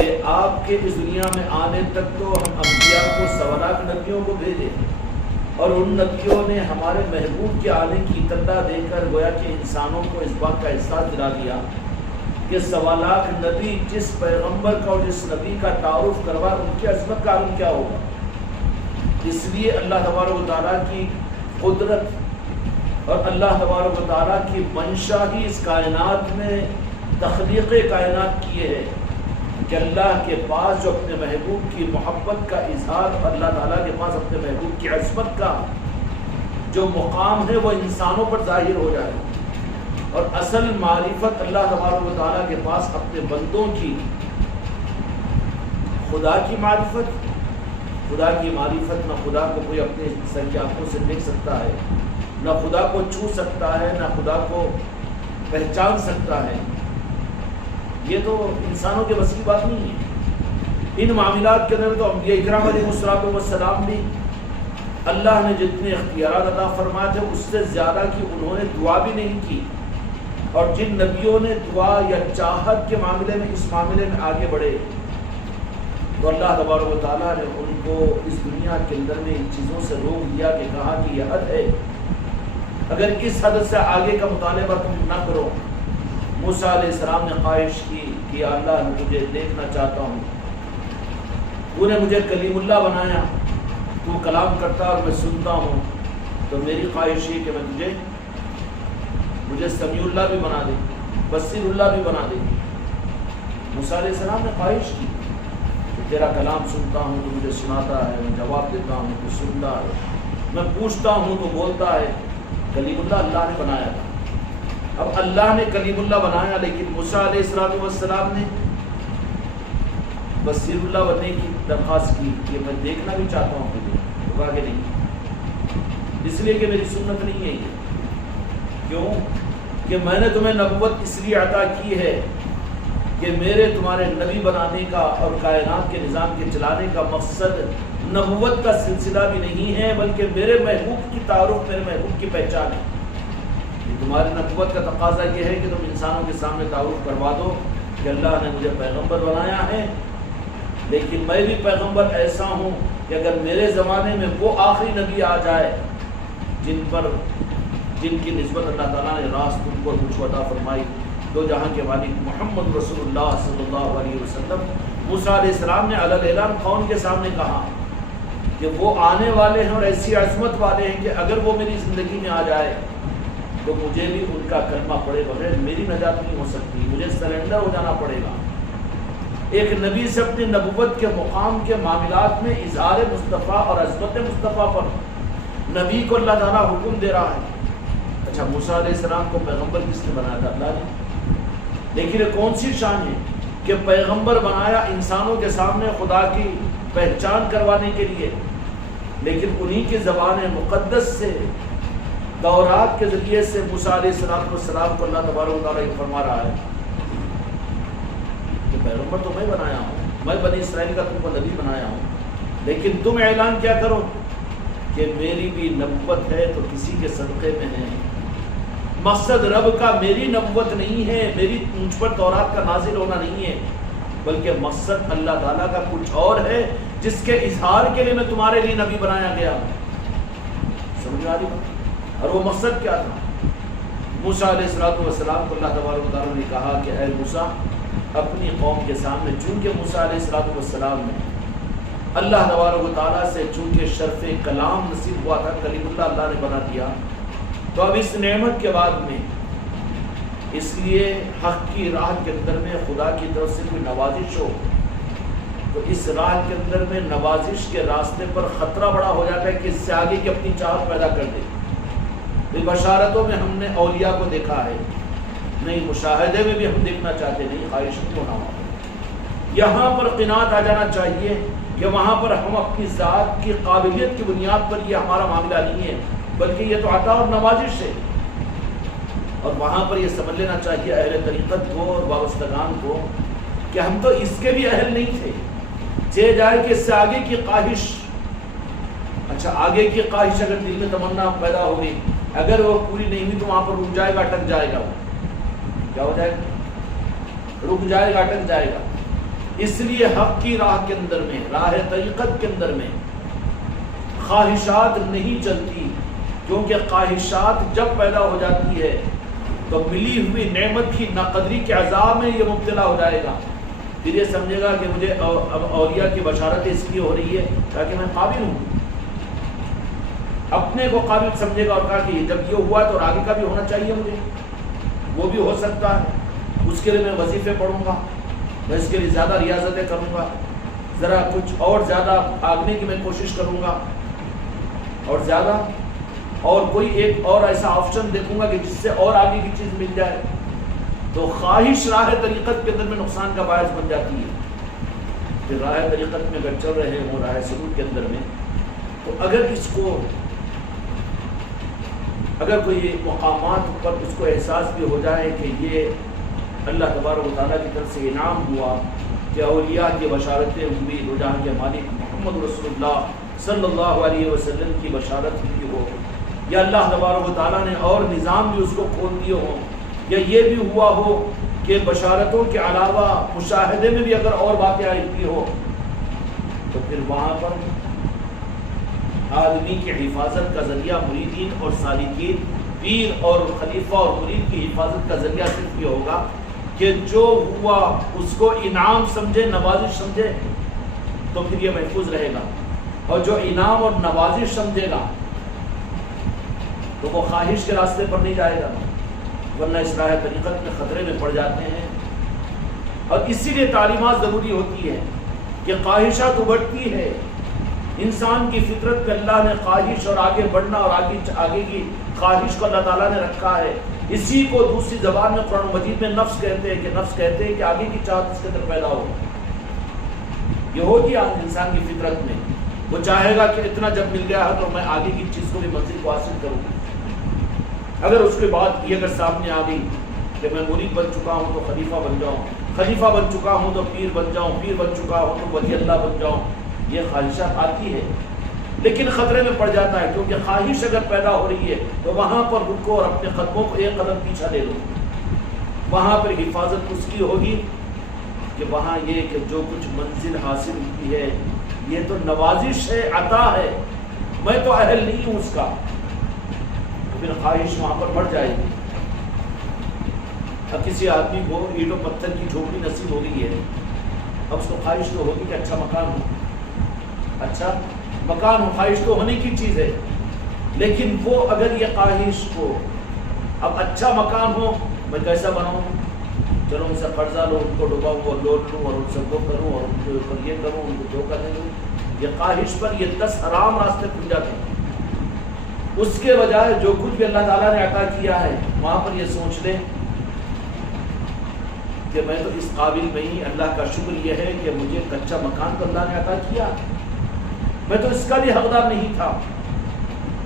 کہ آپ کے اس دنیا میں آنے تک تو ہم انبیاء کو 1.25 لاکھ نبیوں کو بھیجے، اور ان نبیوں نے ہمارے محبوب کے آنے کی اطلاع دے کر گویا کہ انسانوں کو اس بات کا احساس دلا دیا کہ 1.25 لاکھ نبی جس پیغمبر کا اور جس نبی کا تعارف کروا ان کی عظمت کا عالم کیا ہوگا۔ اس لیے اللہ تبارک و تعالیٰ کی قدرت اور اللہ تبارک و تعالیٰ کی منشا ہی اس کائنات میں تخلیق کائنات کیے ہے کہ اللہ کے پاس جو اپنے محبوب کی محبت کا اظہار، اللہ تعالیٰ کے پاس اپنے محبوب کی عظمت کا جو مقام ہے وہ انسانوں پر ظاہر ہو جائے، اور اصل معرفت اللہ تبارک و تعالیٰ کے پاس اپنے بندوں کی خدا کی معرفت نہ خدا کو کوئی اپنے سر کی آنکھوں سے دیکھ سکتا ہے، نہ خدا کو چھو سکتا ہے، نہ خدا کو پہچان سکتا ہے۔ یہ تو انسانوں کے بس کی بات نہیں ہے۔ ان معاملات کے اندر تو انبیاء اکرام علیہ السلام بھی اللہ نے جتنے اختیارات عطا فرمائے تھے اس سے زیادہ کی انہوں نے دعا بھی نہیں کی، اور جن نبیوں نے دعا یا چاہت کے معاملے میں اس معاملے میں آگے بڑھے تو اللہ تبارک و تعالیٰ نے ان کو اس دنیا کے اندر میں ان چیزوں سے روک دیا کہ کہا کہ یہ حد ہے، اگر اس حد سے آگے کا مطالبہ تم نہ کرو۔ موسیٰ علیہ السلام نے خواہش کی کہ اللہ نے تجھے دیکھنا چاہتا ہوں، تو نے مجھے کلیم اللہ بنایا، تو کلام کرتا اور میں سنتا ہوں، تو میری خواہش ہے کہ میں مجھے سمیع اللہ بھی بنا دے، بصیر اللہ بھی بنا دے۔ موسیٰ علیہ السلام نے خواہش کی کہ تیرا کلام سنتا ہوں تو مجھے سناتا ہے، میں جواب دیتا ہوں تو سنتا ہے، میں پوچھتا ہوں تو بولتا ہے۔ کلیم اللہ اللہ نے بنایا تھا۔ اب اللہ نے کلیم اللہ بنایا، لیکن موسیٰ علیہ السلام نے بصیر اللہ بننے کی درخواست کی کہ میں دیکھنا بھی چاہتا ہوں تجھے، تو کہا کہ نہیں، اس لیے کہ میری سنت نہیں ہے یہ۔ کیوں؟ کہ میں نے تمہیں نبوت اس لیے عطا کی ہے کہ میرے تمہارے نبی بنانے کا اور کائنات کے نظام کے چلانے کا مقصد نبوت کا سلسلہ بھی نہیں ہے، بلکہ میرے محبوب کی تعارف، میرے محبوب کی پہچان ہے۔ تمہاری نبوت کا تقاضا یہ ہے کہ تم انسانوں کے سامنے تعارف کروا دو کہ اللہ نے مجھے پیغمبر بنایا ہے، لیکن میں بھی پیغمبر ایسا ہوں کہ اگر میرے زمانے میں وہ آخری نبی آ جائے جن کی نسبت اللہ تعالیٰ نے راست تم کو مجھ کو عطا فرمائی، دو جہاں کے مالک محمد رسول اللہ صلی اللہ علیہ وسلم۔ موسیٰ علیہ السلام نے علی الاعلان قوم کے سامنے کہا کہ وہ آنے والے ہیں اور ایسی عظمت والے ہیں کہ اگر وہ میری زندگی میں آ جائے تو مجھے بھی ان کا کلمہ پڑھے بغیر میری نجات نہیں ہو سکتی، مجھے سرنڈر ہو جانا پڑے گا۔ ایک نبی سے اپنی نبوت کے مقام کے معاملات میں اظہار مصطفیٰ اور عظمت مصطفیٰ پر نبی کو اللہ تعالیٰ حکم دے رہا ہے۔ اچھا، موسیٰ علیہ السلام کو پیغمبر کس نے بنایا تھا؟ اللہ نے۔ لیکن یہ کون سی شان ہے کہ پیغمبر بنایا انسانوں کے سامنے خدا کی پہچان کروانے کے لیے، لیکن انہی کی زبان مقدس سے دورات کے ذریعے سے موسیٰ علیہ السلام کو اللہ تبارک و تعالیٰ یہ فرما رہا ہے کہ پیغمبر تو میں بنایا ہوں، میں بنی اسرائیل کا تم کو نبی بنایا ہوں، لیکن تم اعلان کیا کرو کہ میری بھی نبوت ہے تو کسی کے صدقے میں ہے۔ مقصد رب کا میری نبوت نہیں ہے، میری مجھ پر تورات کا نازل ہونا نہیں ہے، بلکہ مقصد اللہ تعالیٰ کا کچھ اور ہے جس کے اظہار کے لیے میں تمہارے لیے نبی بنایا گیا ہوں۔ سمجھ آ رہی بات؟ اور وہ مقصد کیا تھا؟ موسیٰ علیہ السلام کو اللہ تبارک و تعالیٰ نے کہا کہ اے موسیٰ، اپنی قوم کے سامنے، چونکہ موسیٰ علیہ السلام نے اللہ تبارک و تعالیٰ سے چونکہ شرف کلام نصیب ہوا تھا، کلیم اللہ اللہ نے بنا دیا، تو اب اس نعمت کے بعد میں اس لیے حق کی راہ کے اندر میں خدا کی طرف سے کوئی نوازش ہو تو اس راہ کے اندر میں نوازش کے راستے پر خطرہ بڑا ہو جاتا ہے کہ اس سے آگے کی اپنی چاہت پیدا کر دے۔ بشارتوں میں ہم نے اولیاء کو دیکھا ہے، نہیں مشاہدے میں بھی ہم دیکھنا چاہتے، نہیں خواہشوں کو نہ ہو۔ یہاں پر قناعت آ جانا چاہیے کہ وہاں پر ہم اپنی ذات کی قابلیت کی بنیاد پر یہ ہمارا معاملہ نہیں ہے، بلکہ یہ تو عطا اور نوازش ہے۔ اور وہاں پر یہ سمجھ لینا چاہیے اہل طریقت کو اور وابستگان کو کہ ہم تو اس کے بھی اہل نہیں تھے، چہ جائے کہ اس سے آگے کی خواہش، اچھا آگے کی خواہش اگر دل میں تمنا پیدا ہوگی، اگر وہ پوری نہیں ہوئی تو وہاں پر رک جائے گا، اٹک جائے گا، وہ کیا ہو جائے گا؟ رک جائے گا، اٹک جائے گا۔ اس لیے حق کی راہ کے اندر میں، راہ طریقت کے اندر میں خواہشات نہیں چلتی، کیونکہ خواہشات جب پیدا ہو جاتی ہے تو ملی ہوئی نعمت کی ناقدری کے عذاب میں یہ مبتلا ہو جائے گا، پھر یہ سمجھے گا کہ مجھے اولیاء کی بشارت اس لیے ہو رہی ہے تاکہ میں قابل ہوں، اپنے کو قابل سمجھے گا اور کہا کہ جب یہ ہوا تو آگے کا بھی ہونا چاہیے مجھے، وہ بھی ہو سکتا ہے، اس کے لیے میں وظیفے پڑھوں گا، میں اس کے لیے زیادہ ریاضتیں کروں گا، ذرا کچھ اور زیادہ آگنے کی میں کوشش کروں گا اور زیادہ، اور کوئی ایک اور ایسا آپشن دیکھوں گا کہ جس سے اور آگے کی چیز مل جائے، تو خواہش راہ طریقت کے اندر میں نقصان کا باعث بن جاتی ہے کہ راہ طریقت میں اگر چل رہے ہوں راہ سلوک کے اندر میں، تو اگر کوئی مقامات پر اس کو احساس بھی ہو جائے کہ یہ اللہ تبارک و تعالیٰ کی طرف سے انعام ہوا کہ اولیاء کی بشارتیں ہوئی، دو جہاں کے مالک محمد رسول اللہ صلی اللہ علیہ وسلم کی بشارت ہوئی ہو، یا اللہ تبارک و تعالیٰ نے اور نظام بھی اس کو کھول دیے ہوں، یا یہ بھی ہوا ہو کہ بشارتوں کے علاوہ مشاہدے میں بھی اگر اور باتیں آئی ہوئی ہو، تو پھر وہاں پر آدمی کی حفاظت کا ذریعہ مریدین اور سالکین، پیر اور خلیفہ اور مرید کی حفاظت کا ذریعہ صرف یہ ہوگا کہ جو ہوا اس کو انعام سمجھے، نوازش سمجھے، تو پھر یہ محفوظ رہے گا، اور جو انعام اور نوازش سمجھے گا تو وہ خواہش کے راستے پر نہیں جائے گا، ورنہ اس راہ طریقت میں خطرے میں پڑ جاتے ہیں۔ اور اسی لیے تعلیمات ضروری ہوتی ہے کہ خواہشات ابھرتی ہے، انسان کی فطرت میں اللہ نے خواہش اور آگے بڑھنا اور آگے کی خواہش کو اللہ تعالیٰ نے رکھا ہے، اسی کو دوسری زبان میں قرآن مجید میں نفس کہتے ہیں کہ آگے کی چاہت اس کے اندر پیدا ہو، یہ ہوگی انسان کی فطرت میں، وہ چاہے گا کہ اتنا جب مل گیا ہے تو میں آگے کی چیز کو بھی منزل کو حاصل کروں۔ اگر اس کے بعد یہ اگر سامنے آ گئی کہ میں مرید بن چکا ہوں تو خلیفہ بن جاؤں، خلیفہ بن چکا ہوں تو پیر بن جاؤں، پیر بن چکا ہوں تو ولی اللہ بن جاؤں، یہ خواہشات آتی ہے لیکن خطرے میں پڑ جاتا ہے، کیونکہ خواہش اگر پیدا ہو رہی ہے تو وہاں پر رکو اور اپنے قدموں کو ایک قدم پیچھا لے لو، وہاں پر حفاظت اس کی ہوگی کہ وہاں یہ کہ جو کچھ منزل حاصل ہوتی ہے یہ تو نوازش ہے، عطا ہے، میں تو اہل نہیں ہوں اس کا، تو پھر خواہش وہاں پر بڑھ جائے گی۔ اب کسی آدمی کو اینٹ و پتھر کی جھوپڑی نصیب ہو گئی ہے، اب اس کو خواہش تو ہوگی کہ اچھا مکان ہو، اچھا مکان ہو، خواہش تو ہونے کی چیز ہے، لیکن وہ اگر یہ خواہش کو اب اچھا مکان ہو میں کیسا بناؤں، چلو ان سے قرضہ لو، ان کو ڈباؤں اور لوٹ لوں اور ان سے وہ کروں اور ان کے اوپر یہ کروں، ان کو دھوکہ دے دوں، یہ خواہش پر یہ 10 حرام راستے کھل جاتے ہیں۔ اس کے بجائے جو کچھ بھی اللہ تعالیٰ نے عطا کیا ہے وہاں پر یہ سوچ لیں کہ میں تو اس قابل نہیں، اللہ کا شکر یہ ہے کہ مجھے کچا مکان تو اللہ نے عطا کیا، میں تو اس کا بھی حقدار نہیں تھا،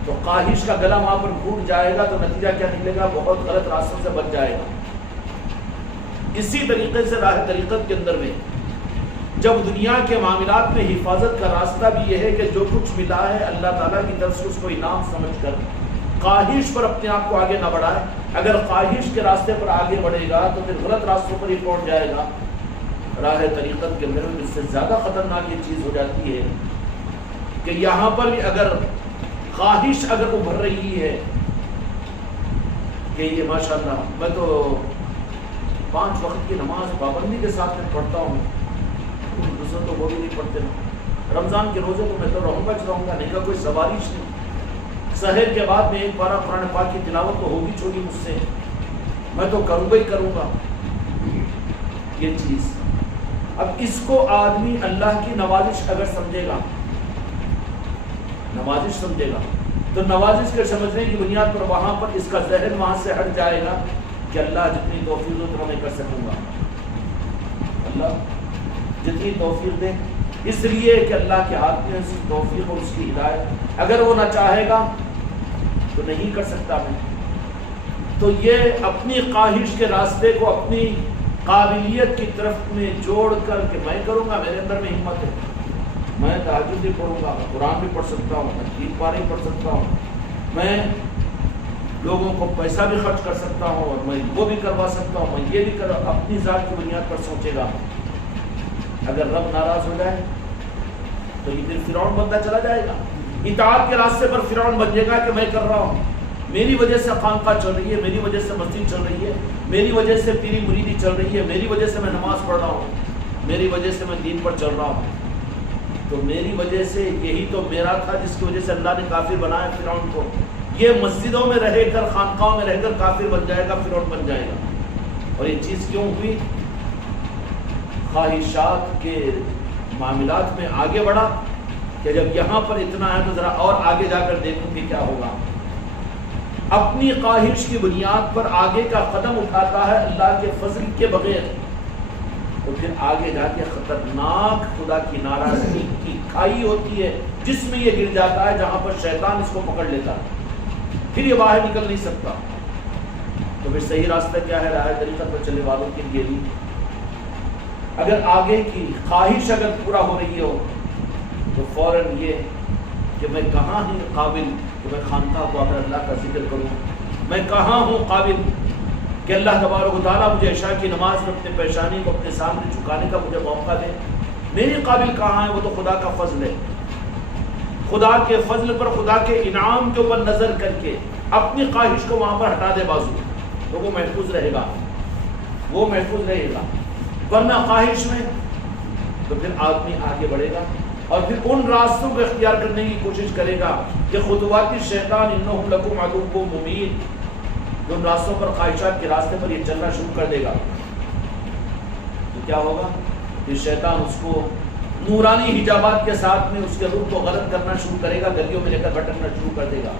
تو خواہش کا گلا وہاں پر گھوٹ جائے گا تو نتیجہ کیا نکلے گا، بہت غلط راستوں سے بچ جائے گا۔ اسی طریقے سے راہ طریقت کے اندر میں جب دنیا کے معاملات میں حفاظت کا راستہ بھی یہ ہے کہ جو کچھ ملا ہے اللہ تعالیٰ کی طرف سے اس کو انعام سمجھ کر خواہش پر اپنے آپ کو آگے نہ بڑھائے، اگر خواہش کے راستے پر آگے بڑھے گا تو پھر غلط راستوں پر ہی پہنچ جائے گا۔ راہ طریقت کے اندر میں اس سے زیادہ خطرناک یہ چیز ہو جاتی ہے کہ یہاں پر بھی اگر خواہش اگر ابھر رہی ہے کہ یہ ماشاءاللہ میں تو 5 وقت کی نماز پابندی کے ساتھ میں پڑھتا ہوں، دوسرے تو وہ بھی نہیں پڑھتے، رمضان کے روزے تو میں تو رہوں گا نہیں کا کوئی سوارش نہیں، سحر کے بعد میں ایک بارہ قرآن پاک کی تلاوت تو ہوگی چھوڑی مجھ سے، میں تو کروں گا ہی کروں گا یہ چیز۔ اب اس کو آدمی اللہ کی نوازش اگر سمجھے گا، نوازش سمجھے گا تو نوازش کے سمجھنے کی بنیاد پر وہاں پر اس کا ذہن وہاں سے ہٹ جائے گا کہ اللہ جتنی توفیق دے اتنا میں کر سکوں گا، اللہ جتنی توفیق دے، اس لیے کہ اللہ کے ہاتھ میں اس کی توفیق اور اس کی ہدایت، اگر وہ نہ چاہے گا تو نہیں کر سکتا میں۔ تو یہ اپنی خواہش کے راستے کو اپنی قابلیت کی طرف میں جوڑ کر کہ میں کروں گا، میرے اندر میں ہمت ہے، میں تہجد بھی پڑھوں گا، قرآن بھی پڑھ سکتا ہوں، تقریر پارے پڑھ سکتا ہوں، میں لوگوں کو پیسہ بھی خرچ کر سکتا ہوں اور میں وہ بھی کروا سکتا ہوں، میں یہ بھی اپنی ذات کی بنیاد پر سوچے گا اگر رب ناراض ہو جائے تو یہ پھر فرعون بنتا چلا جائے گا، اطاعت کے راستے پر فرعون بن جائے گا کہ میں کر رہا ہوں، میری وجہ سے خانقاہ چل رہی ہے، میری وجہ سے مسجد چل رہی ہے، میری وجہ سے پیری مریدی چل رہی ہے، میری وجہ سے میں نماز پڑھ رہا ہوں، میری وجہ سے میں دین پر چل رہا ہوں، تو میری وجہ سے یہی تو میرا تھا جس کی وجہ سے اللہ نے کافر بنایا فرعون کو، یہ مسجدوں میں رہ کر خانقاہوں میں رہ کر کافر بن جائے گا، فرعون بن جائے گا۔ اور یہ چیز کیوں ہوئی؟ خواہشات کے معاملات میں آگے بڑھا کہ جب یہاں پر اتنا ہے تو ذرا اور آگے جا کر دیکھوں کہ کیا ہوگا۔ اپنی خواہش کی بنیاد پر آگے کا قدم اٹھاتا ہے اللہ کے فضل کے بغیر، تو پھر آگے جا کے خطرناک خدا کی ناراضگی کی کھائی ہوتی ہے جس میں یہ گر جاتا ہے، جہاں پر شیطان اس کو پکڑ لیتا ہے، پھر یہ باہر نکل نہیں سکتا۔ تو پھر صحیح راستہ کیا ہے؟ راہ طریقت پر چلنے والوں کے لیے بھی اگر آگے کی خواہش اگر پورا ہو رہی ہو تو فوراً یہ کہ میں کہاں ہوں قابل کہ میں خانقاہ کو اگر اللہ کا ذکر کروں، میں کہاں ہوں قابل کہ اللہ تبارک و تعالیٰ مجھے عشاء کی نماز میں اپنے پیشانی کو اپنے سامنے جھکانے کا مجھے موقع دے، میری قابل کہاں ہے؟ وہ تو خدا کا فضل ہے۔ خدا کے فضل پر، خدا کے انعام کے اوپر نظر کر کے اپنی خواہش کو وہاں پر ہٹا دے بازو، تو وہ محفوظ رہے گا، وہ محفوظ رہے گا۔ ورنہ خواہش میں تو پھر آدمی آگے بڑھے گا اور پھر ان راستوں کو اختیار کرنے کی کوشش کرے گا کہ خطوات الشیطان انہ لکم عدو مبین، جو ان راستوں پر، خواہشات کے راستے پر یہ چلنا شروع کر دے گا تو کیا ہوگا کہ شیطان اس کو نورانی حجابات کے ساتھ میں اس کے روح کو غلط کرنا شروع کرے گا، گلیوں میں لے کر بھٹکنا شروع کر دے گا۔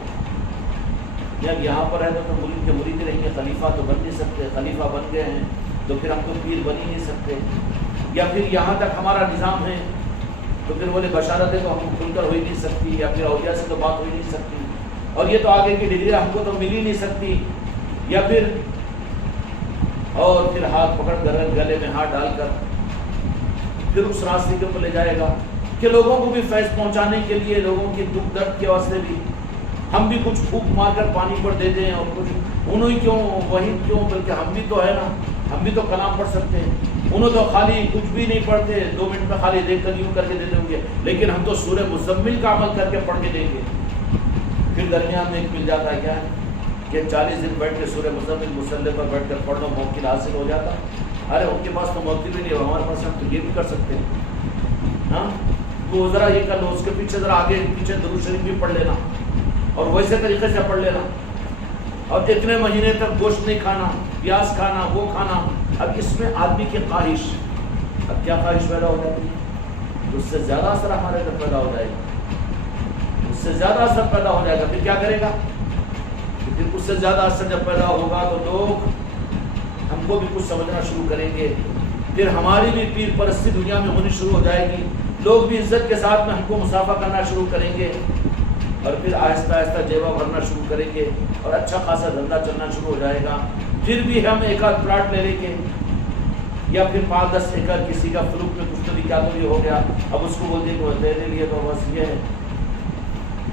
جب یہاں پر ہے تو مرید کے مرید رہیں گے، خلیفہ تو بن نہیں سکتے، خلیفہ بن گئے ہیں تو پھر ہم تو پیر بن ہی نہیں سکتے، یا پھر یہاں تک ہمارا نظام ہے تو پھر بولے بشارتیں تو ہم کھل کر ہو ہی نہیں سکتی، یا پھر اولیاء سے تو بات ہو ہی نہیں سکتی، اور یہ تو آگے کی ڈگری ہم کو تو مل ہی نہیں سکتی، یا پھر اور پھر ہاتھ پکڑ کر گلے میں ہاتھ ڈال کر پھر اس راستے کے اوپر لے جائے گا کہ لوگوں کو بھی فیض پہنچانے کے لیے، لوگوں کی دکھ درد کے واسطے بھی ہم بھی کچھ پھونک مار کر پانی پر دے دیں، اور کچھ انہوں ہی کیوں وہی کیوں، بلکہ ہم بھی تو ہے نا، ہم بھی تو کلام پڑھ سکتے ہیں، انہوں تو خالی کچھ بھی نہیں پڑھتے، 2 منٹ میں خالی دیکھ کر یوں کر کے دے دیں گے، لیکن ہم تو سورہ مزمل کا عمل کر کے پڑھ کے دیں گے۔ پھر درمیان میں ایک مل جاتا ہے کیا کہ 40 دن بیٹھ کے سورہ مزمل مصلی پر بیٹھ کر پڑھ لو، موکل حاصل ہو جاتا۔ ارے ان کے پاس تو موکل بھی نہیں، ہمارے پاس ہم تو یہ بھی کر سکتے ہیں، ہاں وہ ذرا یہ کر لو، اس کے پیچھے ذرا آگے پیچھے درود شریف بھی پڑھ لینا اور ویسے طریقے سے پڑھ لینا، اور اتنے مہینے تک گوشت نہیں کھانا، پیاز کھانا، وہ کھانا۔ اب اس میں آدمی کی خواہش، اب کیا خواہش پیدا ہو جاتی ہے؟ اس سے زیادہ اثر ہمارے اندر پیدا ہو جائے گا، اس سے زیادہ اثر پیدا ہو جائے گا۔ پھر کیا کرے گا؟ پھر اس سے زیادہ اثر جب پیدا ہوگا تو لوگ ہم کو بھی کچھ سمجھنا شروع کریں گے، پھر ہماری بھی پیر پرستی دنیا میں ہونی شروع ہو جائے گی، لوگ بھی عزت کے ساتھ میں ہم کو مسافہ کرنا شروع کریں گے، اور پھر آہستہ آہستہ جیبہ بھرنا شروع کریں گے اور اچھا خاصا دھندا چلنا شروع ہو جائے گا۔ پھر بھی ہم ایک آدھ پلاٹ لے لیں گے، یا پھر 5-10 ایکڑ کسی کا فروخت میں کچھ تو بھی کیا تو یہ ہو گیا، اب اس کو بول دیں کہ وہ تیرے لیے تو بس یہ ہے،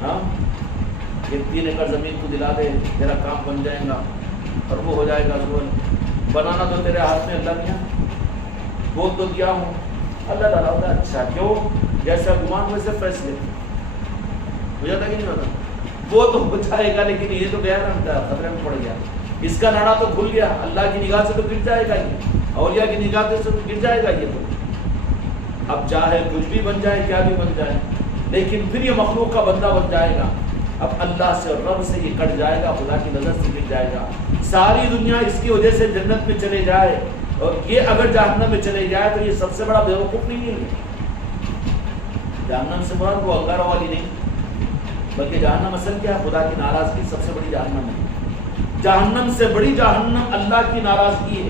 ہاں کہ 3 ایکڑ زمین کو دلا دے، تیرا کام بن جائے گا اور وہ ہو جائے گا، بنانا تو تیرے ہاتھ میں، اللہ میاں بول تو دیا ہوں، اللہ تعالیٰ ہوتا ہے اچھا، کیوں جیسا گمان ویسے فیصلے ہو جاتا کہ نہیں ہوتا، وہ تو بچائے گا، لیکن یہ تو گیا نا، خطرے میں پڑ گیا، اس کا ناڑا تو کھل گیا، اللہ کی نگاہ سے تو گر جائے گا یہ، اولیاء کی نگاہ سے تو گر جائے گا یہ تو، اب چاہے کچھ بھی بن جائے، کیا بھی بن جائے، لیکن پھر یہ مخلوق کا بندہ بن جائے گا، اب اللہ سے اور رب سے یہ کٹ جائے گا، خدا کی نظر سے گر جائے گا، ساری دنیا اس کی وجہ سے جنت میں چلے جائے اور یہ اگر جہنم میں چلے جائے تو یہ سب سے بڑا بیوقوف نہیں ہے۔ جہنم سے مراد وہ انگاروں والی نہیں، بلکہ جہنم اصل کیا ہے؟ خدا کی ناراضگی سب سے بڑی جہنم ہے، جہنم سے بڑی جہنم اللہ کی ناراضگی ہے،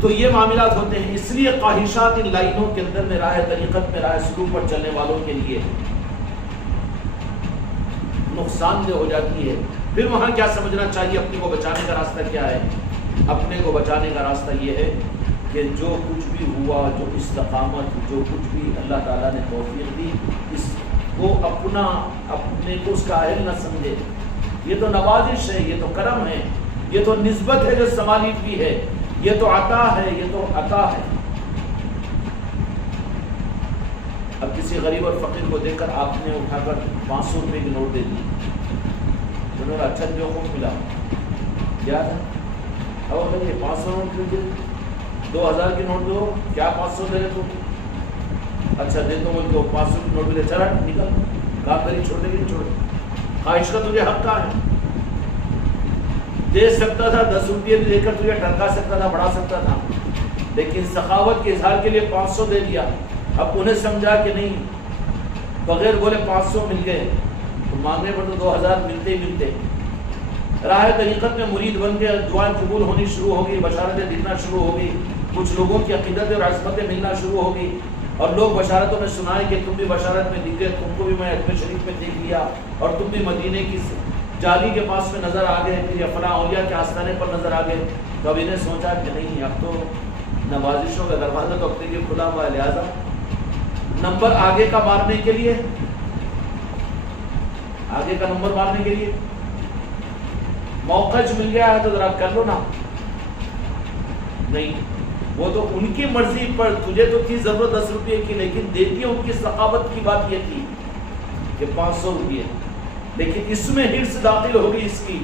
تو یہ معاملات ہوتے ہیں۔ اس لیے خواہشات ان لائنوں کے اندر میں، راہ طریقت میں، راہ سلوک پر چلنے والوں کے لیے نقصان دہ ہو جاتی ہے۔ پھر وہاں کیا سمجھنا چاہیے؟ اپنے کو بچانے کا راستہ کیا ہے؟ اپنے کو بچانے کا راستہ یہ ہے کہ جو کچھ بھی ہوا، جو استقامت، جو کچھ بھی اللہ تعالیٰ نے توفیق دی، اس کو اپنے کو اس کا اہل نہ سمجھے، یہ تو نوازش ہے، یہ تو کرم ہے، یہ تو نسبت ہے جو سمالی بھی ہے، یہ تو عطا ہے، یہ تو عطا ہے۔ اب کسی غریب اور فقیر کو دیکھ کر آپ نے اٹھا کر 500 روپے کی نوٹ دے دی، انہوں نے اچھا جو خوب ملا کیا تھا، اب بتائیے 500 نوٹ کیوں دے، 2000 کی نوٹ دو، کیا 500 دے رہے تم؟ اچھا دے تو ان کو 500 کی نوٹ ملے، چلا نکل، کام کری چھوڑنے کی نہیں چھوڑے، خواہش کا تجھے حق کہاں ہے؟ دے سکتا تھا 10 روپئے بھی دے کر تجھے ٹرکا سکتا تھا، بڑھا سکتا تھا، لیکن سخاوت کے اظہار کے لیے 500 دے دیا۔ اب انہیں سمجھا کہ نہیں، بغیر بولے 500 مل گئے تو مانگنے پر تو 2000 ملتے ہی ملتے۔ راہ طریقت میں مرید بن کے دعائیں قبول ہونی شروع ہوگی، بشارتیں دکھنا شروع ہوگی، کچھ لوگوں کی عقیدت اور عصمتیں ملنا شروع ہوگی، اور لوگ بشارتوں میں سنائیں کہ تم بھی بشارت میں دکھ گئے، تم کو بھی میں اجمیر شریف میں دیکھ لیا، اور تم بھی مدینے کی جالی کے پاس میں نظر آ گئے، پھر فلاں اولیاء کے آستانے پر نظر آ گئے۔ تو اب انہیں سوچا کہ نہیں، اب تو نوازشوں کا دروازہ تو اپنے لیے کھلا ہوا ہے، لہٰذا نمبر آگے کا مارنے کے لیے، آگے کا نمبر مارنے کے لیے موقع مل گیا ہے تو ذرا کر لو نا۔ نہیں، وہ تو ان کی مرضی پر، تجھے تو تھی ضرورت 10 روپئے کی، لیکن دیتی ان کی ثقافت کی بات یہ تھی کہ 500 روپئے، لیکن اس میں حرص داخل ہوگی اس کی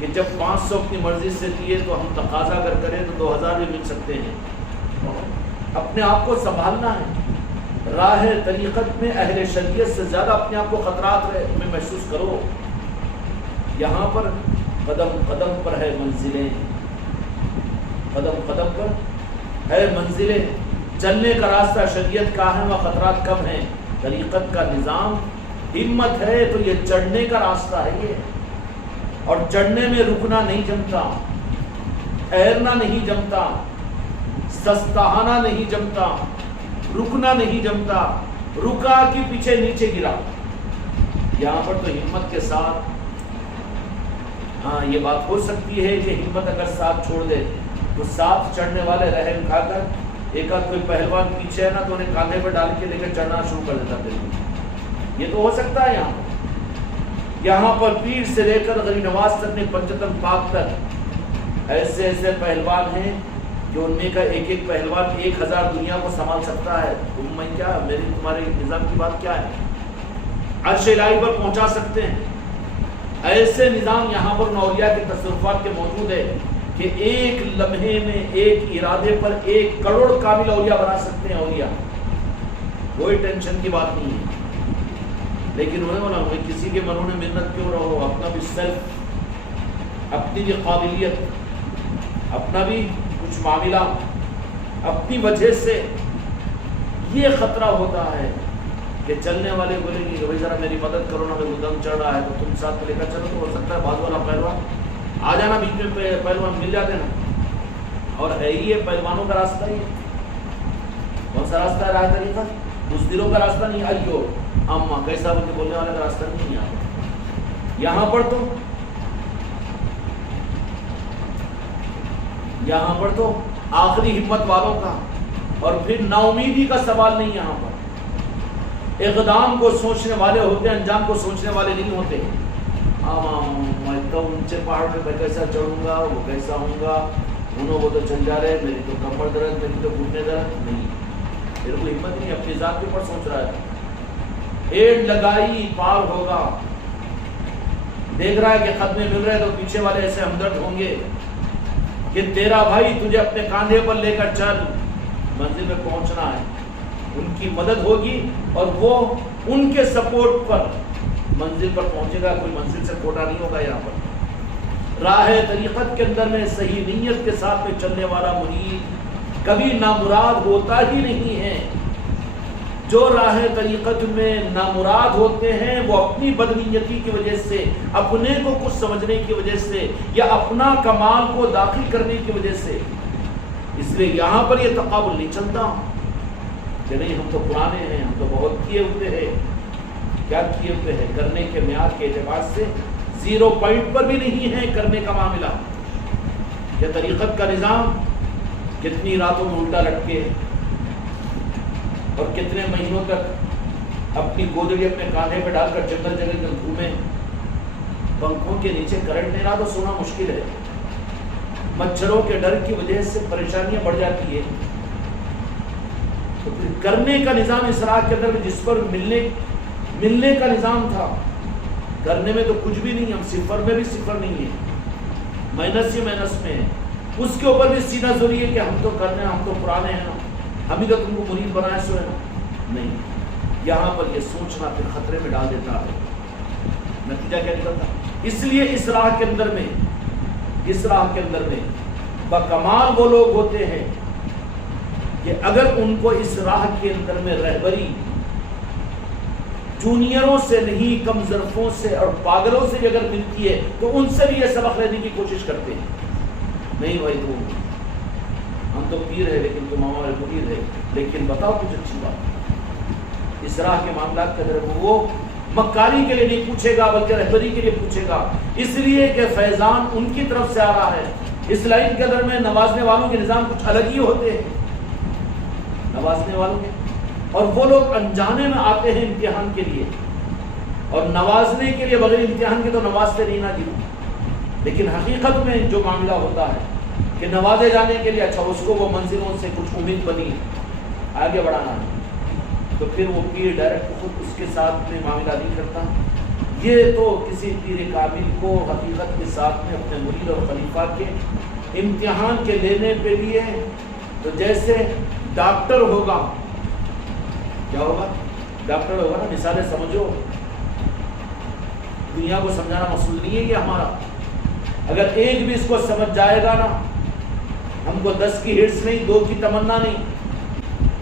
کہ جب 500 اپنی مرضی سے دیے تو ہم تقاضا اگر کریں تو 2000 بھی مل سکتے ہیں۔ اپنے آپ کو سنبھالنا ہے، راہ طریقت میں اہل شریعت سے زیادہ اپنے آپ کو خطرات میں محسوس کرو۔ یہاں پر قدم قدم پر ہے منزلیں، قدم قدم پر ہے منزلیں، چلنے کا راستہ شریعت کا ہے، وہ خطرات کم ہیں۔ طریقت کا نظام ہمت ہے تو یہ چڑھنے کا راستہ ہے یہ، اور چڑھنے میں رکنا نہیں جمتا، ٹھہرنا نہیں جمتا، سستانا نہیں جمتا، رکنا نہیں جمتا، رکا کہ پیچھے نیچے گرا۔ یہاں پر تو ہمت کے ساتھ، ہاں یہ بات ہو سکتی ہے کہ ہمت اگر ساتھ چھوڑ دے تو ساتھ چڑھنے والے رحم کھا کر ایک آدھ کوئی پہلوان پیچھے ہے نا تو انہیں کاندھے پہ ڈال کے لے کر چڑھنا شروع کر دیتا پھر، یہ تو ہو سکتا ہے۔ یہاں پر پیر سے لے کر غریب نواز تک نے پنجتن پاک تک ایسے ایسے پہلوان ہیں جو ان میں کا ایک ایک پہلوان 1000 دنیا کو سنبھال سکتا ہے۔ تم میں کیا، میری تمہارے نظام کی بات کیا ہے؟ عرش الہی پر پہنچا سکتے ہیں۔ ایسے نظام یہاں پر اولیاء کے تصرفات کے موجود ہے کہ ایک لمحے میں ایک ارادے پر 1 کروڑ کامل اولیاء بنا سکتے ہیں۔ اولیاء کوئی ٹینشن کی بات نہیں ہے، لیکن انہیں بولا کسی کے منوں میں منت کیوں رہو، اپنا بھی سیلف، اپنی بھی قابلیت، اپنا بھی کچھ معاملہ، اپنی وجہ سے یہ خطرہ ہوتا ہے کہ چلنے والے بولیں گے کہ بھائی ذرا میری مدد کرو نا، میرے کو دم چڑھ رہا ہے، تو تم ساتھ میں لے کر چلو، تو ہو سکتا ہے بعض والا پہلوان آ جانا، بیچ میں پہلوان مل جاتے نا۔ اور ہے ہی یہ پہلوانوں کا راستہ ہی ہے۔ کون سا راستہ ہے راہ طریقت؟ بزدلوں کا راستہ نہیں، ایو اما کیسا بول کے بولنے والے کا راستہ نہیں ہے۔ یہاں پر تو آخری ہمت والوں کا، اور پھر نا امیدی کا سوال نہیں۔ یہاں پر اقدام کو سوچنے والے ہوتے ہیں، انجام کو سوچنے والے نہیں ہوتے۔ میں تو اونچے پہاڑ پہ کیسا چڑھوں گا، وہ کیسا ہوں گا، انہوں وہ تو چل جا رہے، میری تو کمر درد، میری تو گھٹنے درد نہیں، میرے کو ہمت نہیں، اپنی ذات کے اوپر سوچ رہا ہے۔ ایڈ لگائی پار ہوگا، دیکھ رہا ہے کہ خدمے مل رہے تو پیچھے والے ایسے ہمدرد ہوں گے کہ تیرا بھائی تجھے اپنے کاندھے پر لے کر چل، منزل میں پہنچنا ہے۔ ان کی مدد ہوگی اور وہ ان کے سپورٹ پر منزل پر پہنچے گا، کوئی منزل سے کھوٹا نہیں ہوگا۔ یہاں پر راہ طریقت کے اندر میں صحیح نیت کے ساتھ میں چلنے والا مرید کبھی نامراد ہوتا ہی نہیں ہے۔ جو راہ طریقت میں نامراد ہوتے ہیں وہ اپنی بدنیتی کی وجہ سے، اپنے کو کچھ سمجھنے کی وجہ سے، یا اپنا کمال کو داخل کرنے کی وجہ سے۔ اس لیے یہاں پر یہ تقابل نہیں چلتا کہ نہیں ہم تو پرانے ہیں، ہم تو بہت کیے ہوئے ہیں۔ کیا کیے ہوئے ہیں؟ کرنے کے معیار کے اعتبار سے 0 پوائنٹ پر بھی نہیں ہے کرنے کا معاملہ۔ یہ طریقت کا نظام کتنی راتوں میں الٹا لٹکے اور کتنے مہینوں تک اپنی گودڑی اپنے کاندھے پہ ڈال کر جنگل جنگل میں گھومے، پنکھوں کے نیچے کرنٹ نہیں رہا تو سونا مشکل ہے۔ مچھروں کے ڈر کی وجہ سے پریشانیاں بڑھ جاتی ہے، تو پھر کرنے کا نظام اصلاح کے اندر جس پر ملنے کا نظام تھا، کرنے میں تو کچھ بھی نہیں، ہم صفر میں بھی صفر نہیں ہے، مائنس ہی مائنس میں ہے، اس کے اوپر بھی سینا ضروری ہے کہ ہم تو کرنے ہیں، ہم تو پرانے ہیں نا، ہم ہی تو تم کو مرید بنائے سو ہے نا، نہیں، یہاں پر یہ سوچنا پھر خطرے میں ڈال دیتا ہے، نتیجہ کیا نکلتا؟ اس لیے اصلاح کے اندر میں بکمال وہ لوگ ہوتے ہیں کہ اگر ان کو اصلاح کے اندر میں رہبری جونیئروں سے نہیں، کم ظرفوں سے اور پاگلوں سے اگر ملتی ہے تو ان سے بھی یہ سبق لینے کی کوشش کرتے ہیں، نہیں بھائی ہم تو پیر ہے لیکن تم ہمارے مرید ہے، لیکن بتاؤ کچھ اچھی بات، اصلاح کے معاملات کے اندر وہ مکاری کے لیے نہیں پوچھے گا بلکہ رہبری کے لیے پوچھے گا، اس لیے کہ فیضان ان کی طرف سے آ رہا ہے۔ اس لائن کے اندر میں نوازنے والوں کے نظام کچھ الگ ہی ہوتے ہیں، نوازنے والوں کے، اور وہ لوگ انجانے میں آتے ہیں امتحان کے لیے، اور نوازنے کے لیے بغیر امتحان کے تو نوازتے نہیں نا جی، لیکن حقیقت میں جو معاملہ ہوتا ہے کہ نوازے جانے کے لیے اچھا اس کو وہ منزلوں سے کچھ امید بنی آگے بڑھانا ہے، تو پھر وہ پیر ڈائریکٹ خود اس کے ساتھ میں معاملہ نہیں کرتا، یہ تو کسی پیر کامل کو حقیقت کے ساتھ میں اپنے مرید اور خلیفہ کے امتحان کے لینے پہ لیے، تو جیسے ڈاکٹر ہوگا، کیا ہوگا؟ ڈاکٹر ہوگا نا، مثالیں سمجھو، دنیا کو سمجھانا مقصود نہیں ہے یہ ہمارا، اگر ایک بھی اس کو سمجھ جائے گا نا، ہم کو 10 کی ہرس نہیں، 2 کی تمنا نہیں،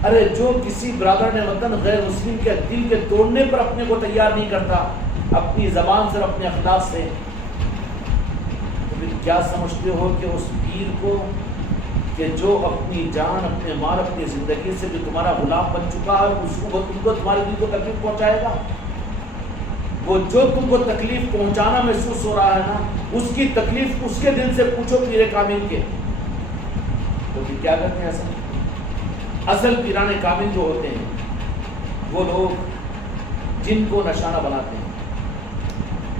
ارے جو کسی برادر نے وطن غیر مسلم کے دل کے توڑنے پر اپنے کو تیار نہیں کرتا، اپنی زبان سے، اپنے اخلاق سے، تو پھر کیا سمجھتے ہو کہ اس پیر کو کہ جو اپنی جان، اپنے مال، اپنی زندگی سے جو تمہارا غلام بن چکا ہے، اس کو تم کو تمہارے دل کو تکلیف پہنچائے گا؟ وہ جو تم کو تکلیف پہنچانا محسوس ہو رہا ہے نا، اس کی تکلیف اس کے دل سے پوچھو پیر کامل کے، تو پھر کیا کرتے ہیں؟ اصل پیران کامل جو ہوتے ہیں وہ لوگ جن کو نشانہ بناتے ہیں،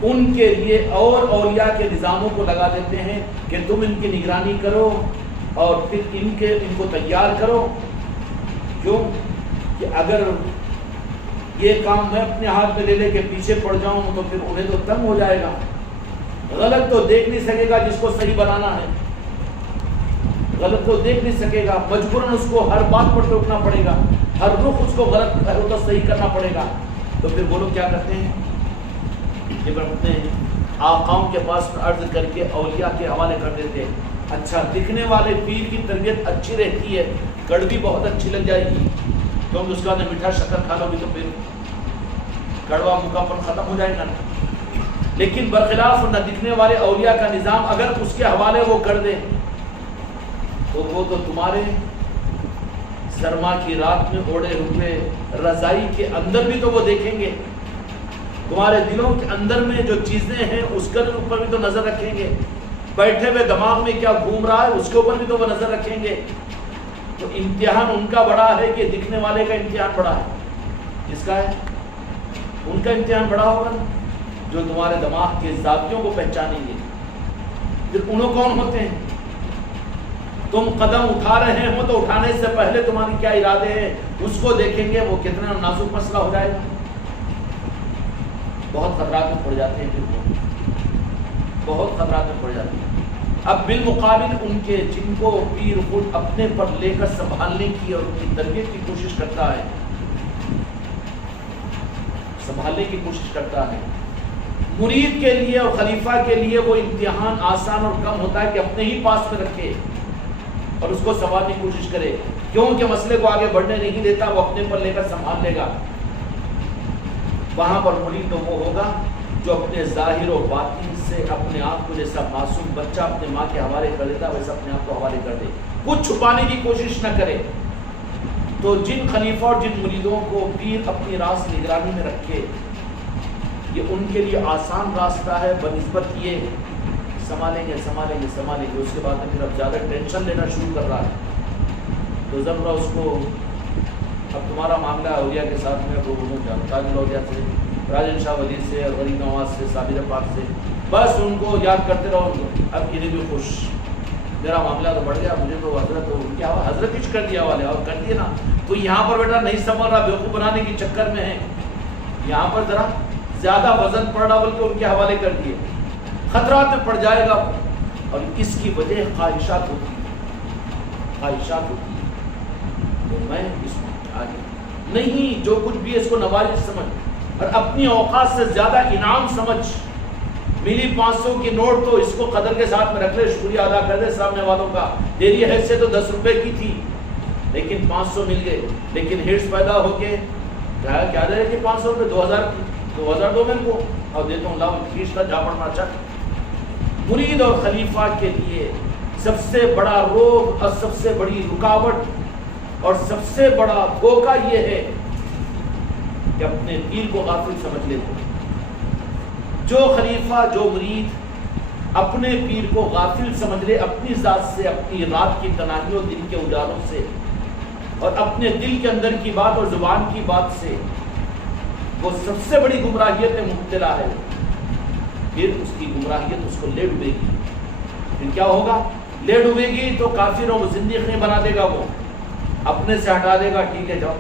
ان کے لیے اور اولیاء کے نظاموں کو لگا دیتے ہیں کہ تم ان کی نگرانی کرو اور پھر ان کو تیار کرو، کیوں کہ اگر یہ کام میں اپنے ہاتھ میں لے کے پیچھے پڑ جاؤں تو پھر انہیں تو تنگ ہو جائے گا، غلط تو دیکھ نہیں سکے گا جس کو صحیح بنانا ہے، غلط تو دیکھ نہیں سکے گا، مجبوراً اس کو ہر بات پر ٹوکنا پڑے گا، ہر رخ اس کو غلط ہے تو صحیح کرنا پڑے گا، تو پھر وہ لوگ کیا کرتے ہیں؟ یہ بڑھتے ہیں آقاؤں کے پاس عرض کر کے اولیاء کے حوالے کر دیتے ہیں، اچھا دکھنے والے پیر کی تربیت اچھی رہتی ہے، کڑوی بہت اچھی لگ جائے گی، کیونکہ اس کا میٹھا شکر کھا لو گی تو پھر کڑوا مکمل ختم ہو جائے گا نا، لیکن برخلاف نہ دکھنے والے اولیاء کا نظام اگر اس کے حوالے وہ کر دے تو وہ تو تمہارے سرما کی رات میں اوڑے ہوئے رضائی کے اندر بھی تو وہ دیکھیں گے، تمہارے دلوں کے اندر میں جو چیزیں ہیں اس کے اوپر بھی تو نظر رکھیں گے، بیٹھے ہوئے دماغ میں کیا گھوم رہا ہے اس کے اوپر بھی تو وہ نظر رکھیں گے، تو امتحان ان کا بڑا ہے کہ دکھنے والے کا امتحان بڑا ہے؟ کس کا ہے؟ ان کا امتحان بڑا ہوگا نا، جو تمہارے دماغ کے زاویوں کو پہچانیں گے، پھر انہوں کون ہوتے ہیں؟ تم قدم اٹھا رہے ہو تو اٹھانے سے پہلے تمہاری کیا ارادے ہیں اس کو دیکھیں گے، وہ کتنا نازک مسئلہ ہو جائے گا، بہت خطرات میں پڑ جاتے ہیں، پھر بہت خطرات میں پڑ جاتے ہیں۔ اب بالمقابل ان کے جن کو پیر خود اپنے پر لے کر سنبھالنے کی اور ان کی تربیت کی کوشش کرتا ہے، سنبھالنے کی کوشش کرتا ہے، مرید کے لیے اور خلیفہ کے لیے وہ امتحان آسان اور کم ہوتا ہے کہ اپنے ہی پاس میں رکھے اور اس کو سنبھالنے کی کوشش کرے، کیونکہ مسئلے کو آگے بڑھنے نہیں دیتا، وہ اپنے پر لے کر سنبھال لے گا۔ وہاں پر مرید تو وہ ہوگا جو اپنے ظاہر و باطن سے اپنے آپ کو جیسا معصوم بچہ اپنے ماں کے حوالے کر دیتا ویسا اپنے آپ کو حوالے کر دے، کچھ چھپانے کی کوشش نہ کرے۔ تو جن خلیفہ اور جن مریدوں کو پیر اپنی راس نگرانی میں رکھے، یہ ان کے لیے آسان راستہ ہے بنسبت یہ سنبھالیں گے اس کے بعد پھر اب زیادہ ٹینشن لینا شروع کر رہا ہے، تو ضرور اس کو اب تمہارا معاملہ اولیاء کے ساتھ میں وہ تاج الاولیاء سے، راجن شاہ ولی سے اور غریب نواز سے، صابر پاک سے، بس ان کو یاد کرتے رہو، اب انہیں بھی خوش میرا معاملہ تو بڑھ گیا, مجھے تو حضرت کیا ہوا, حضرت کچھ کر دیا والے اور کر دیے نا. تو یہاں پر بیٹا نہیں سنبھل رہا, بیوقوف بنانے کے چکر میں ہے, یہاں پر ذرا زیادہ وزن پڑ رہا بلکہ ان کے حوالے کر دیے, خطرات میں پڑ جائے گا. اور اس کی وجہ خواہشات ہوتی ہے. تو میں اس میں آگے نہیں, جو کچھ بھی اس کو نوازش سمجھ اور اپنی اوقات سے زیادہ انعام سمجھ. ملی 500 کی نوٹ تو اس کو قدر کے ساتھ میں رکھ لے, شکریہ ادا کر دے سامنے والوں کا. تیری حیثیت تو 10 روپے کی تھی لیکن 500 مل گئے. لیکن ہرس پیدا ہو کے کیا دے کہ 500 روپے 2000 دو میں کو اور دیتا ہوں, لاؤ کھینچ کا جا پڑنا چک. مرید اور خلیفہ کے لیے سب سے بڑا روگ اور سب سے بڑی رکاوٹ اور سب سے بڑا دھوکہ یہ ہے کہ اپنے پیر کو غافل سمجھ لیتے. جو خلیفہ, جو مرید اپنے پیر کو غافل سمجھ لے اپنی ذات سے, اپنی رات کی تنہائیوں, دن کے اجالوں سے اور اپنے دل کے اندر کی بات اور زبان کی بات سے, وہ سب سے بڑی گمراہیت میں مبتلا ہے. پھر اس کی گمراہیت اس کو لے ڈوبے گی. پھر کیا ہوگا, لے ڈوبے گی تو کافروں کو زندگی نہیں بنا دے گا, وہ اپنے سے ہٹا دے گا. ٹھیک ہے جاؤ,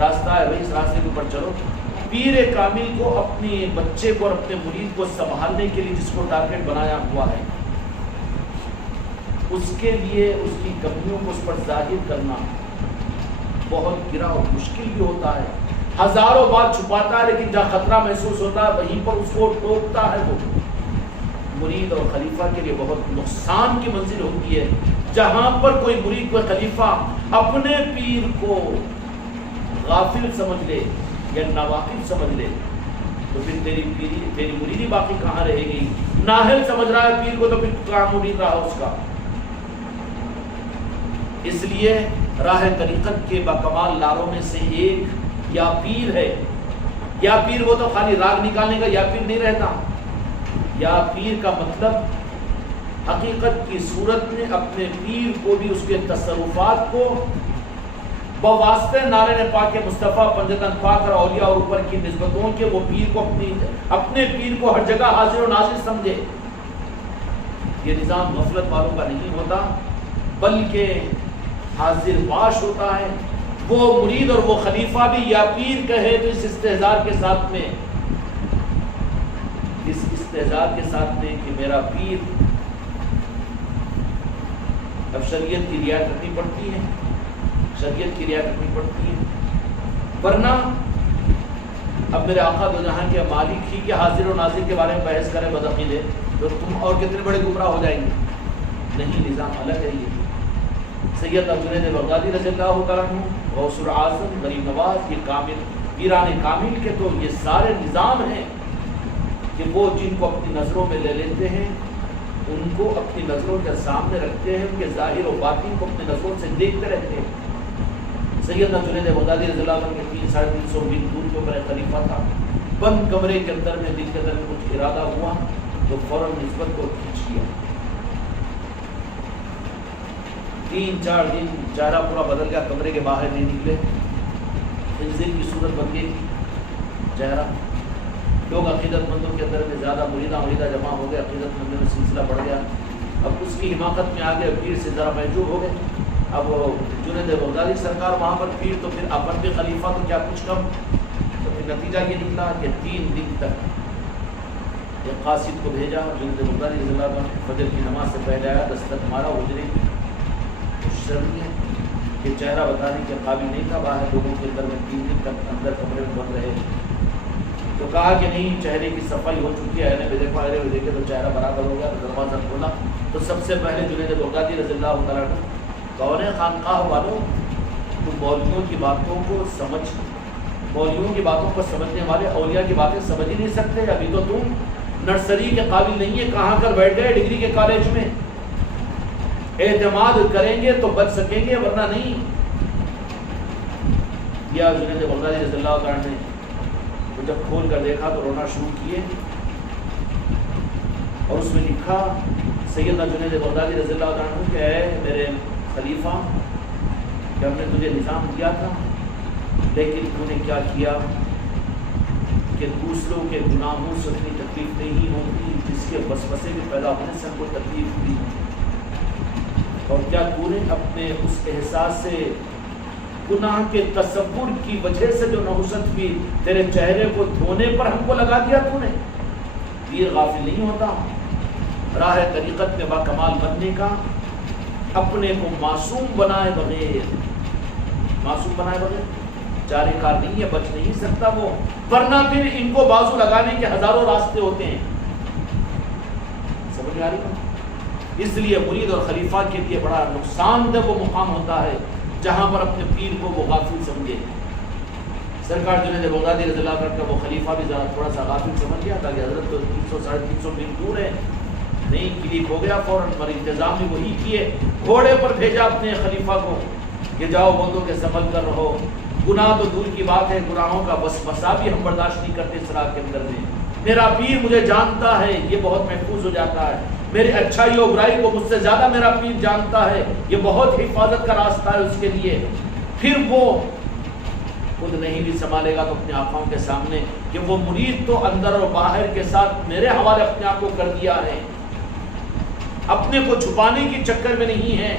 راستہ ہے بھائی, اس راستے کے اوپر چلو. پیر کامل کو اپنے بچے کو اور اپنے مرید کو سنبھالنے کے لیے جس کو ٹارگٹ بنایا ہوا ہے, اس کے لیے اس کی کمیوں کو اس پر ظاہر کرنا بہت گرا اور مشکل بھی ہوتا ہے. ہزاروں بات چھپاتا ہے لیکن جہاں خطرہ محسوس ہوتا ہے وہیں پر اس کو ٹوکتا ہے. وہ مرید اور خلیفہ کے لیے بہت نقصان کی منزل ہوتی ہے. جہاں پر کوئی مرید, کوئی خلیفہ اپنے پیر کو غافل سمجھ لے یا ناواقف سمجھ لے تو پھر تیری مریدی باقی کہاں رہے گی. نااہل سمجھ رہا ہے پیر کو تو پھر کہاں مرید رہا اس کا. اس لیے راہ طریقت کے باکمال لاروں میں سے ایک یا پیر ہے. یا پیر وہ تو خالی راگ نکالنے کا یا پیر نہیں رہتا. یا پیر کا مطلب حقیقت کی صورت میں اپنے پیر کو بھی اس کے تصرفات کو بواسطے نعرہ پاک مصطفیٰ پنجتن پاک اور اولیاء اور اوپر کی نسبتوں کے وہ پیر کو اپنے پیر کو ہر جگہ حاضر و ناظر سمجھے. یہ نظام غفلت والوں کا نہیں ہوتا بلکہ حاضر باش ہوتا ہے. وہ مرید اور وہ خلیفہ بھی یا پیر کہے تو اس استحضار کے ساتھ میں کہ میرا پیر, اب شریعت کی رعایت کرنی پڑتی ہے, شریعت کی رعایت کرنی پڑتی ہے. ورنہ اب میرے آقا دو جہاں کے مالک ہی کے حاضر و ناظر کے بارے میں بحث کریں بدعقیدے تو تم اور کتنے بڑے گمراہ ہو جائیں گے. نہیں, نظام الگ ہے. یہ سید جنید بغدادی رضی اللہ تعالیٰ عنہ, غوث العظم, غریب نواز, یہ کامل پیران کامل کے تو یہ سارے نظام ہیں کہ وہ جن کو اپنی نظروں میں لے لیتے ہیں ان کو اپنی نظروں کے سامنے رکھتے ہیں, ان کے ظاہر و باطن کو اپنی نظروں سے دیکھتے رہتے ہیں. سیدنا جنید بغدادی رضی اللہ عنہ کے 300-350 میل دور کے اوپر خلیفہ تھا. بند کمرے کے اندر میں دل کے اندر کچھ ارادہ ہوا تو فوراً نسبت کو کھینچ لیا. 3-4 دن چہرہ پورا بدل گیا, کمرے کے باہر نہیں نکلے, خنزیر کی صورت بن گئی چہرہ. لوگ عقیدت مندوں کے اندر میں زیادہ مریدہ جمع ہو گئے, عقیدت مندوں میں سلسلہ بڑھ گیا. اب اس کی حماقت میں آ گئے, پیر سے ذرا محجوب ہو گئے. اب جنید بغدادی سرکار وہاں پر پیر تو پھر اپن بھی خلیفہ تو کیا کچھ کم. تو پھر نتیجہ یہ نکلا کہ 3 دن تک ایک قاصد کو بھیجا. جنید بغدادی رضی اللہ عنہ فجر کی نماز سے پہلے آیا, دستک مارا, اجرے شرمی ہے کہ چہرہ بتانے کے قابل نہیں تھا. باہر لوگوں کے اندر میں 3 دن تک اندر کمرے میں بند رہے. تو کہا کہ نہیں, چہرے کی صفائی ہو چکی ہے, دیکھے تو چہرہ برابر ہو گیا. تو دروازہ کھولا تو سب سے پہلے جنید بغدادی رضی اللہ تعالیٰ عنہ, کون ہے خانقاہ والوں, تم مولویوں کی باتوں کو مولویوں کی باتوں کو سمجھنے والے اولیاء کی باتیں سمجھ ہی نہیں سکتے. ابھی تو تم نرسری کے قابل نہیں ہے, کہاں کر بیٹھ گئے ڈگری کے کالج میں. اعتماد کریں گے تو بچ سکیں گے ورنہ نہیں. یا جنید بغدادی رضی اللہ تعالیٰ نے تو جب کھول کر دیکھا تو رونا شروع کیے اور اس میں لکھا سیدنا جنید بغدادی رضی اللہ عنہ کہ اے میرے خلیفہ کہ ہم نے تجھے نظام دیا تھا لیکن تو نے کیا کیا کہ دوسروں کے گناہوں سے اتنی تکلیف نہیں ہوتی جس کے وسوسے میں پیدا ہونے سے ہم کو تکلیف ہوئی. اور کیا تو نے اپنے اس احساس سے گناہ کے تصور کی وجہ سے جو نحوست بھی تیرے چہرے کو دھونے پر ہم کو لگا دیا تو نے؟ پیر غافل نہیں ہوتا، راہ طریقت میں باکمال بننے کا اپنے کو معصوم بنائے بغیر چارے کار نہیں ہے، بچ نہیں سکتا وہ، ورنہ پھر ان کو بازو لگانے کے ہزاروں راستے ہوتے ہیں۔ سمجھ آ رہی ہے؟ اس لیے مرید اور خلیفہ کے لیے بڑا نقصان دہ وہ مقام ہوتا ہے جہاں پر اپنے پیر کو وہ غافل سمجھے۔ سرکار جنید بغدادی رضی اللہ عنہ کا وہ خلیفہ بھی ذرا تھوڑا سا غافل سمجھ گیا تھا کہ حضرت تو 300-350 میل دور ہے، نہیں کلک ہو گیا فوراً، پر انتظام بھی وہی کیے، گھوڑے پر بھیجا اپنے خلیفہ کو کہ جاؤ بندوں کے سنبھل کر رہو، گناہ تو دور کی بات ہے، گناہوں کا وسوسہ بھی ہم برداشت نہیں کرتے اس رات کے اندر میں، میرا پیر مجھے جانتا ہے، یہ بہت محفوظ ہو جاتا ہے، میری اچھائی و برائی کو مجھ سے زیادہ میرا پیر جانتا ہے، یہ بہت حفاظت کا راستہ ہے اس کے لیے۔ پھر وہ خود نہیں بھی سنبھالے گا تو اپنے آنکھوں کے سامنے کہ وہ مرید تو اندر اور باہر کے ساتھ میرے حوالے اپنے آپ کو کر دیا ہے، اپنے کو چھپانے کی چکر میں نہیں ہے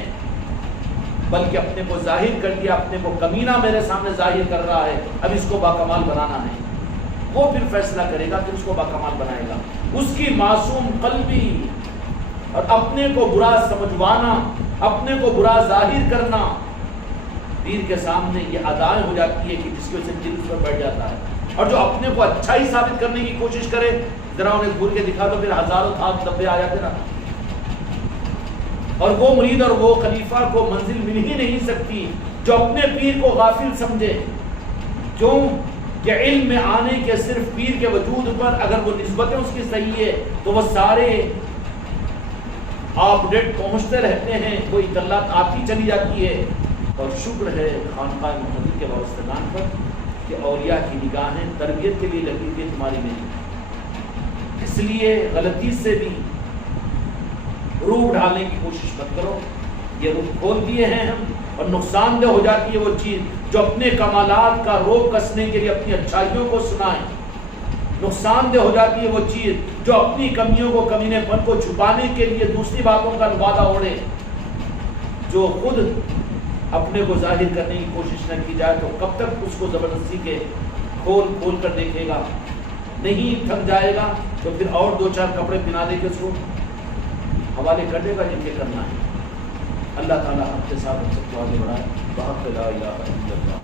بلکہ اپنے کو ظاہر کر دیا، اپنے کو کمینہ میرے سامنے ظاہر کر رہا ہے، اب اس کو باکمال بنانا ہے۔ وہ پھر فیصلہ کرے گا، پھر اس کو باکمال بنائے گا۔ اس کی معصوم قلبی اور اپنے کو برا سمجھوانا، اپنے کو برا ظاہر کرنا پیر کے سامنے یہ ادائیں ہو جاتی ہے کہ جس کی وجہ سے دل اس پر بیٹھ جاتا ہے، اور جو اپنے کو اچھا ہی ثابت کرنے کی کوشش کرے، ذرا انہیں گھور کے دکھا دو، پھر ہزاروں تھاپ دبے آ جاتے نا، اور وہ مرید اور وہ خلیفہ کو منزل مل ہی نہیں سکتی جو اپنے پیر کو غافل سمجھے۔ کیوں کہ علم میں آنے کے صرف پیر کے وجود پر اگر وہ نسبتیں اس کی صحیح ہے تو وہ سارے اپ ڈیٹ پہنچتے رہتے ہیں، کوئی اطلاعات آتی چلی جاتی ہے۔ اور شکر ہے خانقاہ محمدی کے وابستگان پر کہ اولیاء کی نگاہیں تربیت کے لیے لگی ہوئی تمہاری نہیں، اس لیے غلطی سے بھی روح ڈالنے کی کوشش مت کرو، یہ روح کھول دیے ہیں ہم، اور نقصان دہ ہو جاتی ہے وہ چیز جو اپنے کمالات کا روپ کسنے کے لیے اپنی اچھائیوں کو سنائیں، نقصان دہ ہو جاتی ہے وہ چیز جو اپنی کمیوں کو، کمینے پن کو چھپانے کے لیے دوسری باتوں کا وعدہ اوڑے۔ جو خود اپنے کو ظاہر کرنے کی کوشش نہ کی جائے تو کب تک اس کو زبردستی کے کھول کر دیکھے گا، نہیں تھک جائے گا تو پھر اور 2-4 کپڑے پہنا دے کے اس کو حوالے کر دے گا جن کے کرنا ہے۔ اللہ تعالیٰ ہم کے ساتھ ہم سب کو آگے بڑھائے۔ بحق لا الہ الا اللہ۔